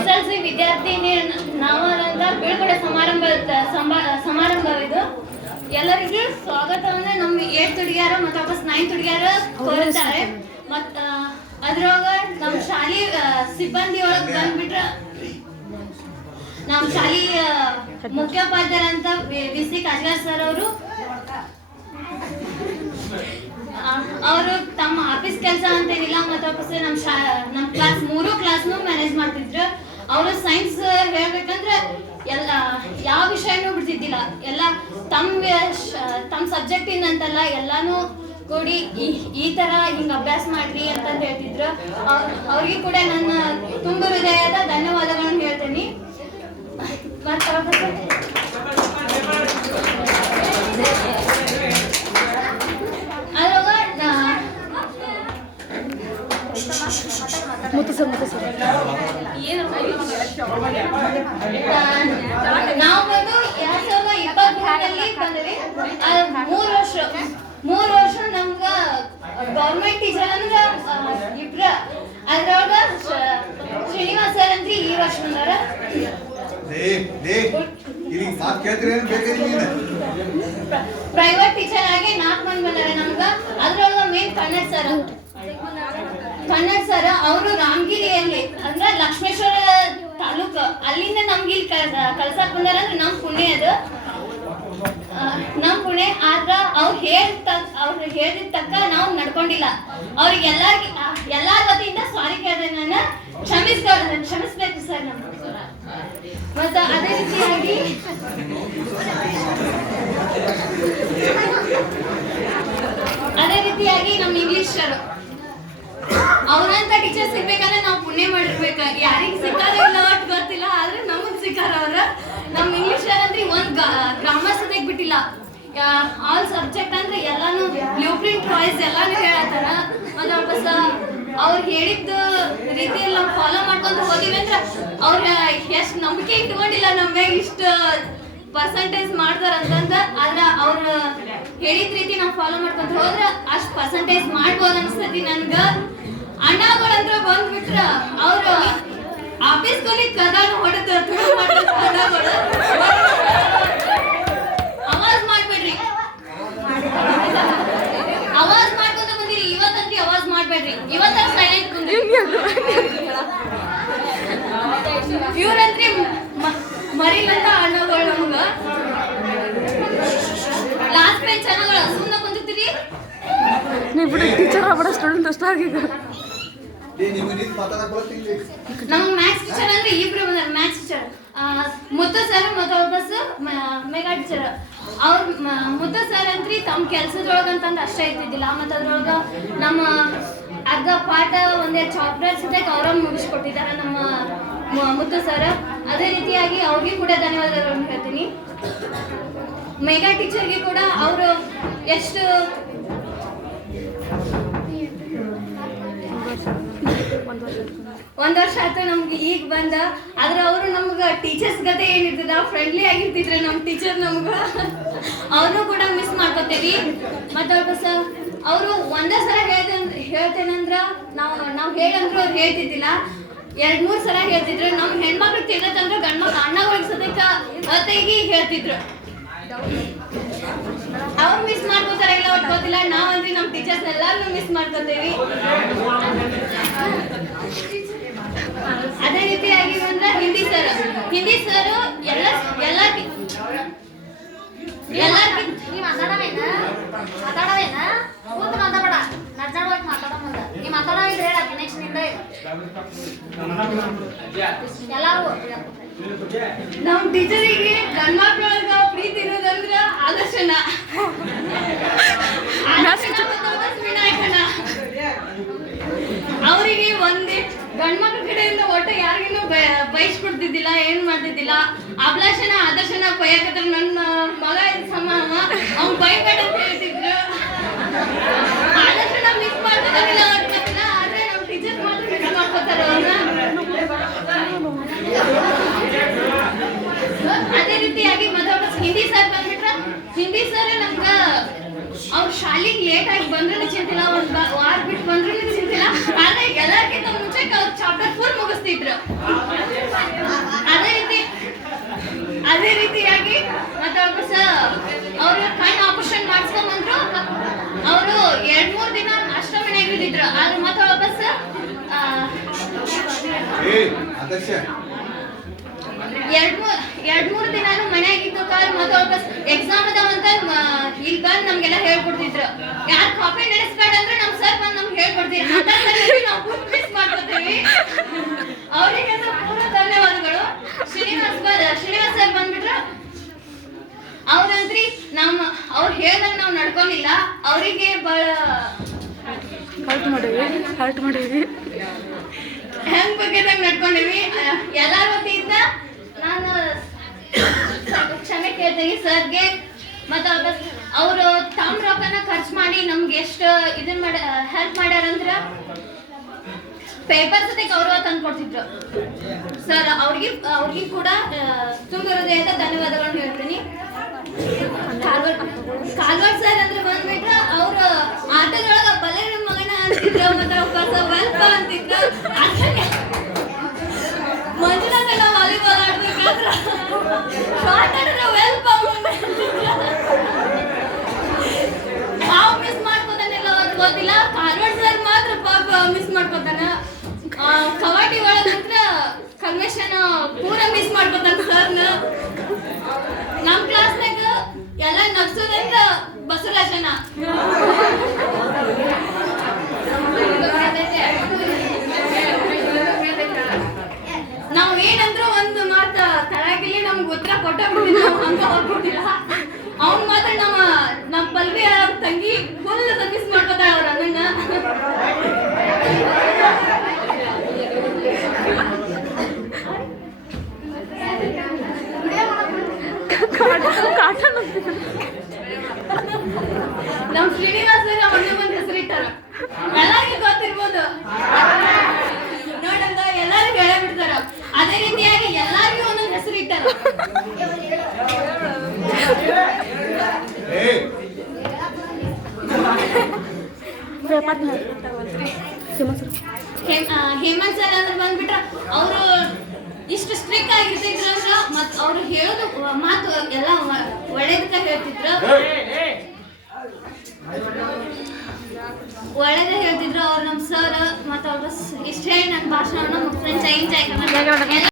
SLC ವಿದ್ಯಾರ್ಥಿನಿ ನಾಮದ ಬೀಳ್ಕೊಡೆ ಸಮಾರಂಭವಿದು. ಎಲ್ಲರಿಗೂ ಸ್ವಾಗತವನ್ನ ನಮ್ಮ 8th ಹುಡುಗಿಯರು ಮತ್ತು ವಾಪಸ್ 9th ಹುಡುಗಿಯರು ಕೋರುತ್ತಾರೆ. ಮತ್ತು ಅದ್ರೊಳಗ ನಮ್ಮ ಶಾಲೆ ಸಿಬ್ಬಂದಿ ಒಳಗೆ ಬಂದ್ಬಿಟ್ರೆ ನಮ್ಮ ಶಾಲೆ ಮುಖ್ಯೋಪಾಧ್ಯಾಯರಂತ ವಿ.ಸಿ. ಕಾಜಗಾರ್ ಸರ್ ಅವರು ತಮ್ಮ ಆಫೀಸ್ ಕೆಲಸ ಅಂತೇನಿಲ್ಲ ಮತ್ತು ವಾಪಸ್ ನಮ್ಮ ಕ್ಲಾಸ್ 3 ಕ್ಲಾಸ್ನು ಮ್ಯಾನೇಜ್ ಮಾಡ್ತಿದ್ರು. ಅವರು ಸೈನ್ಸ್ ಹೇಳ್ಬೇಕಂದ್ರೆ ಎಲ್ಲ ಯಾವ ವಿಷಯನೂ ಬಿಡ್ತಿದ್ದಿಲ್ಲ. ಎಲ್ಲ ತಮ್ಮ ಸಬ್ಜೆಕ್ಟ್ ಇಂದಂತಲ್ಲ ಎಲ್ಲಾನು ಕೂಡಿ ಈ ತರ ಹಿಂಗೆ ಅಭ್ಯಾಸ ಮಾಡ್ರಿ ಅಂತಂದು ಹೇಳ್ತಿದ್ರು. ಅವ್ರಿಗೆ ಕೂಡ ನನ್ನ ತುಂಬ ಹೃದಯದ ಧನ್ಯವಾದಗಳನ್ನು ಹೇಳ್ತೀನಿ. ನಾವು ಬಂದು 2023 ಬಂದ್ವಿ. 3 ವರ್ಷ ನಮ್ಗ ಗೌರ್ಮೆಂಟ್ ಟೀಚರ್ ಅಂದ್ರೆ ಇಬ್ರ. ಅದ್ರೊಳಗ ಶ್ರೀನಿವಾಸ್ ಸರ್ ಅಂತ್ರಿ ಈ ವರ್ಷ ಬಂದಾರ. ಪ್ರೈವೇಟ್ ಟೀಚರ್ ಆಗಿ 4 ಮಂದಿ ಬಂದಾರ ನಮ್ಗ. ಅದ್ರೊಳಗ ಮೇನ್ ಕನ್ನಡ ಸರ್ ಅವರು ರಾಮಗಿರಿಯಲ್ಲಿ ಅಂದ್ರೆ ಲಕ್ಷ್ಮೇಶ್ವರ ತಾಲೂಕು ಅಲ್ಲಿಂದ ನಮ್ಗೆ ಇಲ್ಲಿ ಕಳ್ಸಕ್ ಬಂದಾರ. ಅಂದ್ರೆ ನಮ್ ಪುಣೆ ಅದು ನಮ್ ಪುಣೆ. ಆದ್ರ ಅವ್ರು ಹೇಳಿದ ತಕ್ಕ ನಾವು ನಡ್ಕೊಂಡಿಲ್ಲ. ಅವ್ರಿಗೆ ಎಲ್ಲಾರ ವತಿಯಿಂದ ಸಾರಿ ಕೇಳಿದೆ. ನಾನು ಕ್ಷಮಿಸ್ಬೇಕು ಸರ್. ನಮ್ಮ ಮತ್ತು ಅದೇ ರೀತಿಯಾಗಿ ನಮ್ಮ ಇಂಗ್ಲಿಷ್ ಅವ್ರಂತ ಟೀಚರ್ ಸಿಗ್ಬೇಕಂದ್ರೆ ನಾವು ಪುಣ್ಯ ಮಾಡಿರ್ಬೇಕ. ಯಾರಿಗೆ ಸಿಕ್ಕಾರ ಇಲ್ಲ ಒಟ್ಟು ಗೊತ್ತಿಲ್ಲ, ಆದ್ರೆ ನಮಗ್ ಸಿಕ್ಕಾರ ಅವ್ರ. ನಮ್ ಇಂಗ್ಲಿಷ್ ಅಂದ್ರೆ ಒಂದ್ ಗ್ರಾಮರ್ ಸದ್ಯಕ್ ಬಿಟ್ಟಿಲ್ಲ. ಆಲ್ ಸಬ್ಜೆಕ್ಟ್ ಅಂದ್ರೆ ಎಲ್ಲಾನು ಬ್ಲೂ ಪ್ರಿಂಟ್ ವಾಯ್ಸ್ ಎಲ್ಲಾನು ಹೇಳತ್ತಾರ. ಮತ್ತೆ ವಾಪಸ್ ಅವ್ರು ಹೇಳಿದ ರೀತಿಯಲ್ಲಿ ನಾವು ಫಾಲೋ ಮಾಡ್ಕೊಂತ ಹೋದಿವಿ ಅಂದ್ರೆ ಅವ್ರ ಎಷ್ಟ್ ನಂಬಿಕೆ ಇಟ್ಕೊಂಡಿಲ್ಲ ನಮ್ಗೆ ಇಷ್ಟ ಪರ್ಸೆಂಟೇಜ್ ಮಾಡ್ತಾರ ಅಂತಂದ. ಆದ್ರ ಅವ್ರು ಹೇಳಿದ ರೀತಿ ನಾವು ಫಾಲೋ ಮಾಡ್ಕೊಂತ ಹೋದ್ರ ಅಷ್ಟ್ ಪರ್ಸೆಂಟೇಜ್ ಮಾಡ್ಬೋದು ಅನ್ಸ್ತತಿ ನನ್ಗ. ಅಣ್ಣಗಳಂದ್ರ ಬಂದ್ಬಿಟ್ರ ಅವ್ರು ಆಫೀಸ್ನಲ್ಲಿ ಕದಾನು ಹೊಡೆದ ಅವಾಜ್ ಮಾಡ್ಬೇಡ್ರಿ, ಅವಾಜ್ ಮಾಡ್ಕೊಂತ ಬಂದಿರಿ. ಇವತ್ತಂತ್ರಿ ಅವಾಜ್ ಮಾಡ್ಬೇಡ್ರಿ. ಇವತ್ತ ಸೈಲೆಂಟ್ ಕುಂದ್ರಿ. ಇವ್ರಂತ್ರಿ ಮರಿಲಂತ ಅಣ್ಣಗಳು ನಮ್ಗ. ಲಾಸ್ಟ್ ಪೇಜ್ ಚೆನ್ನಾಗಳ ಸುಮ್ಮನೆ ಕುಂತಿರ್ತೀರಿ. ಟೀಚರ್ ಬಡ ಸ್ಟೂಡೆಂಟ್ ಅಷ್ಟ ಆಗಿದೆ. ನಮ್ಗೆ ಮ್ಯಾಥ್ಸ್ ಟೀಚರ್ ಅಂದ್ರೆ ಇಬ್ರು ಬಂದಾರ. ಮ್ಯಾಥ್ಸ್ ಟೀಚರ್ ಮುತ್ತು ಸರ್ ಮತ್ತು ವಾಪಸ್ ಮೇಘಾ ಟೀಚರ್. ಅವ್ರ ಮುತ್ತು ಸರ್ ಅಂತ್ರಿ ತಮ್ಮ ಕೆಲಸದೊಳಗಂತಂದು ಅಷ್ಟೇ ಇರ್ತಿದ್ದಿಲ್ಲ. ಮತ್ತು ಅದ್ರೊಳಗ ನಮ್ಮ ಅರ್ಧ ಪಾಠ ಒಂದೇ ಚಾಪ್ಟರ್ಸ್ ಅವ್ರ ಮುಗಿಸ್ಕೊಟ್ಟಿದ್ದಾರೆ ನಮ್ಮ ಮುತ್ತು ಸರ್. ಅದೇ ರೀತಿಯಾಗಿ ಅವ್ರಿಗೆ ಕೂಡ ಧನ್ಯವಾದಗಳನ್ನು ಹೇಳ್ತೀನಿ. ಮೇಘಾ ಟೀಚರ್ಗೆ ಕೂಡ ಅವರು ಎಷ್ಟು ಒಂದ್ ವರ್ಷ ಆಯ್ತು ನಮ್ಗೆ ಈಗ ಬಂದ. ಆದ್ರೆ ಅವರು ನಮ್ಗ ಟೀಚರ್ಸ್ ಗತೆ ಏನಿರ್ತದ ಫ್ರೆಂಡ್ಲಿ ಆಗಿರ್ತಿದ್ರು ನಮ್ಮ ಟೀಚರ್ ನಮ್ಗ. ಅವ್ರನ್ನೂ ಕೂಡ ಮಿಸ್ ಮಾಡ್ಕೋತೀವಿ. ಮತ್ತೆ ವಾಪಸ್ ಅವರು ಒಂದೇ ಸಲ ಹೇಳ್ತೇನಂದ್ರ ನಾವು ಹೇಳಂದ್ರು ಅವ್ರು ಹೇಳ್ತಿದ್ದಿಲ್ಲ. 2-3 ಸಲ ಹೇಳ್ತಿದ್ರು. ನಮ್ ಹೆಣ್ಮಕ್ಳು ತಿನ್ನತ್ತಂದ್ರೆ ಗಂಡ್ಮಕ್ಳು ಅಣ್ಣಗಳಿಗೆ ಸದ್ಯಕ್ಕ ಅತ್ತೆಗೆ ಹೇಳ್ತಿದ್ರು. ಅವ್ರು ಮಿಸ್ ಮಾಡ್ಕೋತಾರ ಇಲ್ಲ ಒಟ್ಟು ಗೊತ್ತಿಲ್ಲ. ನಾವಂದ್ರೆ ನಮ್ಮ ಟೀಚರ್ಸ್ ಎಲ್ಲಾರು ಮಿಸ್ ಮಾಡ್ಕೋತೇವಿ. ಅದೇ ರೀತಿಯಾಗಿ ಬಂದ್ರೆ ಹಿಂದಿ ಸರ್ ನಮ್ ಟೀಚರಿಗೆ ಗಂಡ್ಮಕ್ಳೊಳಗ ಪ್ರೀತಿ ಇರೋದಂದ್ರ ಆದರ್ಶನ, ವಿನಾಯಕನ. ಅವರಿಗೆ ಒಂದೇ ಗಂಡ್ಮಕ್ಳ ಕಡೆಯಿಂದ ಒಟ್ಟು ಯಾರಿಗೂ ಬಯಸ್ಕೊಡ್ತಿದ್ದಿಲ್ಲ, ಏನ್ ಮಾಡ್ತಿದ್ದಿಲ್ಲ. ಅಭಿಲಾಷನ ಆದರ್ಶನ ಬಯಕತ್ರ ನನ್ನ ಮಗ ಸಮಾನ ಅವ್ನು ಬೈಬೇಡ ಅಂತ ಹೇಳ್ತಿದ್ರು. ಆದರ್ಶನ ಮಿಸ್ ಮಾಡ್ತಿದ್ದಿಲ್ಲ ಗೊತ್ತಿಲ್ಲ. ಆದ್ರೆ ನಮ್ ಟೀಚರ್ಸ್ ಮಾತ್ರ ಮಿಸ್ ಮಾಡ್ಕೋತಾರ ಅವ್ರನ್ನ. ಅದೇ ರೀತಿಯಾಗಿ ಮತ್ತೊಬ್ಬ ಹಿಂದಿ ಸರ್ ಬಂದ್ಬಿಟ್ರ. ಹಿಂದಿ ಸರ್ ನಮ್ಗ ಅವ್ರ ಶಾಲೆಗೆ ಲೇಟ್ ಆಗಿ ಬಂದ್ರೂ ಚಿಂತಿಲ್ಲ, ಒಂದ್ ವಾರ ಬಿಟ್ಟು ಬಂದ್ರೂ ಚಿಂತಿಲ್ಲ. ಆದ್ರೆ ಎಲ್ಲರಿಗಿಂತ ಚಾಪ್ಟರ್ ಫುಲ್ ಮುಗಿಸ್ತಿದ್ರು. ಅದೇ ರೀತಿಯಾಗಿ ಮತ್ತೆ ವಾಪಸ್ ಅವರು ಕಣ್ಣು ಆಪರೇಷನ್ ಮಾಡಿಸ್ಕೊಂಡ್ಬಂದ್ರು. ಅವರು 2-3 ದಿನ ಅಷ್ಟ ಮನೆಯಾಗ ಇದ್ದಿದ್ರು. ಆದ್ರೆ ಮತ್ತೆ ವಾಪಸ್ 2-3 ದಿನಾನು ಮನೆಯಾಗಿದ್ದು ಕಾರ್ ಮತ್ತೆ ವಾಪಸ್ ಎಕ್ಸಾಮ್ ಅದಾವಂತ ಇಲ್ಲಿ ಬಂದು ನಮ್ಗೆಲ್ಲ ಹೇಳ್ಕೊಡ್ತಿದ್ರು. ಯಾರು ಕಾಪಿ ನಡೆಸ್ಬೇಡ ಅಂದ್ರೆ ನಮ್ ಸರ್ ಬಂದು ನಮ್ಗೆ ಹೇಳ್ಕೊಡ್ತಿದ್ರು. ನಾವು ಮಿಸ್ ಮಾಡ್ಕೊತೀವಿ. ಅವರಿಗೆ ಪೂರ್ವ ಧನ್ಯವಾದಗಳು. ಶ್ರೀನಿವಾಸ್ ಸರ್ ಬಂದ್ಬಿಟ್ರು. ಅವ್ರಂತ್ರಿ ಅವ್ರು ಹೇಳ್ದಂಗ ನಾವು ನಡ್ಕೊಂಡಿಲ್ಲ. ಅವರಿಗೆ ಬಹಳ ಹರ್ಟ್ ಮಾಡೀವಿ ಹೆಂಗ್ ಬೇಕಂಗ್ ನಡ್ಕೊಂಡಿವಿ. ಎಲ್ಲಾರ ವತಿಯಿಂದ ನಾನು ಕ್ಷಮೆ ಕೇಳ್ತೀನಿ ಸರ್ಗೆ. ಮತ್ತೆ ವಾಪಸ್ ಅವರು ತಮ್ಮ ರೊಕ್ಕನ ಖರ್ಚು ಮಾಡಿ ನಮ್ಗೆ ಎಷ್ಟು ಇದನ್ನ ಹೆಲ್ಪ್ ಮಾಡ್ಯಾರಂದ್ರ ಪೇಪರ್ ಜೊತೆ ಗೌರವ ತಂದು ಕೊಡ್ತಿದ್ರು ಸರ್. ಅವ್ರಿಗೆ ಕೂಡ ತುಂಬ ಹೃದಯದ ಧನ್ಯವಾದಗಳನ್ನು ಹೇಳ್ತೀನಿ. ಕಾಲ್ವಾಡ್ ಸರ್ ಅಂದ್ರೆ ಬಂದ್ಬಿಟ್ರ ಅವ್ರು ಆಟದೊಳಗ ಬಲೆ ನಮ್ಮ ಮಗನ ಅಂತಿದ್ರು. ಮತ್ತೆ ವೆಲ್ಪ ಅಂತಿದ್ರು. ಮಂಜುನಾಥ ನಾವು ವಾಲಿಬಾಲ್ ಆಡ್ಬೇಕಾದ್ರೆ ಶಾರ್ಟ್ ಆಡಿದ್ರೆ ವೆಲ್ಪ ನಾವು ಮಿಸ್ ಮಾಡ್ಕೋತಾನೆಲ್ಲ ಗೊತ್ತಿಲ್ಲ. ಕಾಲ್ವಾಡ್ ಸರ್ ಮಾತ್ರ ಪಾಪ ಮಿಸ್ ಮಾಡ್ಕೋತಾನ. ಕಬಡ್ಡಿ ಒಳಗಂತ್ರ ಕನ್ವೆನ್ಷನ್ ಪೂರ ಮಿಸ್ ಮಾಡ್ಕೋತಾನ ಸರ್ನ. ನಮ್ ಕ್ಲಾಸ್ನಾಗ ಎಲ್ಲ ನಗ್ಸೋದಂತ ಬಸವರಾಜನ. ನಾವ್ ಏನಂದ್ರು ಒಂದು ಮಾತ ತಳಗಿಲ್ಲಿ ನಮ್ಗೆ ಉತ್ತರ ಕೊಟ್ಟಿಲ್ಲ. ಹಂಗ ಹೋಗ್ಬಿಟ್ಟಿಲ್ಲ. ಅವ್ನ್ ಮಾತ್ರ ನಮ್ಮ ಪಲ್ವಿ ಅವ್ರ ತಂಗಿ ಫುಲ್ ಮಿಸ್ ಮಾಡ್ಕೋತಾಳ ಅವ್ರ ಅಣ್ಣನ. ನಮ್ ಶ್ರೀನಿವಾಸ ಒಂದೇ ಒಂದು ಹೆಸರಿಟ್ಟಾರ. ಎಲ್ಲರಿಗೂ ಗೊತ್ತಿರ್ಬೋದು ನೋಡಂಗ ಎಲ್ಲರಿಗೂ ಹೇಳ ಬಿಡ್ತಾರ. ಅದೇ ರೀತಿಯಾಗಿ ಎಲ್ಲರಿಗೂ ಒಂದೊಂದು ಹೆಸರಿಟ್ಟಾರ. ಹೇಮಂತ್ ಸರ್ ಅಂದ್ರೆ ಬಂದ್ಬಿಟ್ರ ಅವರು ಇಷ್ಟು ಸ್ಟ್ರಿಕ್ಟ್ ಆಗಿರ್ತಿದ್ರು. ಮತ್ ಅವ್ರು ಹೇಳೋದು ಮಾತು ಎಲ್ಲ ಒಳ್ಳೇದಕ್ಕ ಹೇಳ್ತಿದ್ರು. ಒಳ್ಳೇದೇ ಹೇಳ್ತಿದ್ರು ಅವ್ರು ನಮ್ ಸರ್. ಮತ್ತೆ ಅವ್ರು ಇಷ್ಟೇ ನನ್ನ ಭಾಷಣ ಮುಗಿಸ್ತೀನಿ. ಜೈ ಜೈ ಕರ್ನಾಟಕ.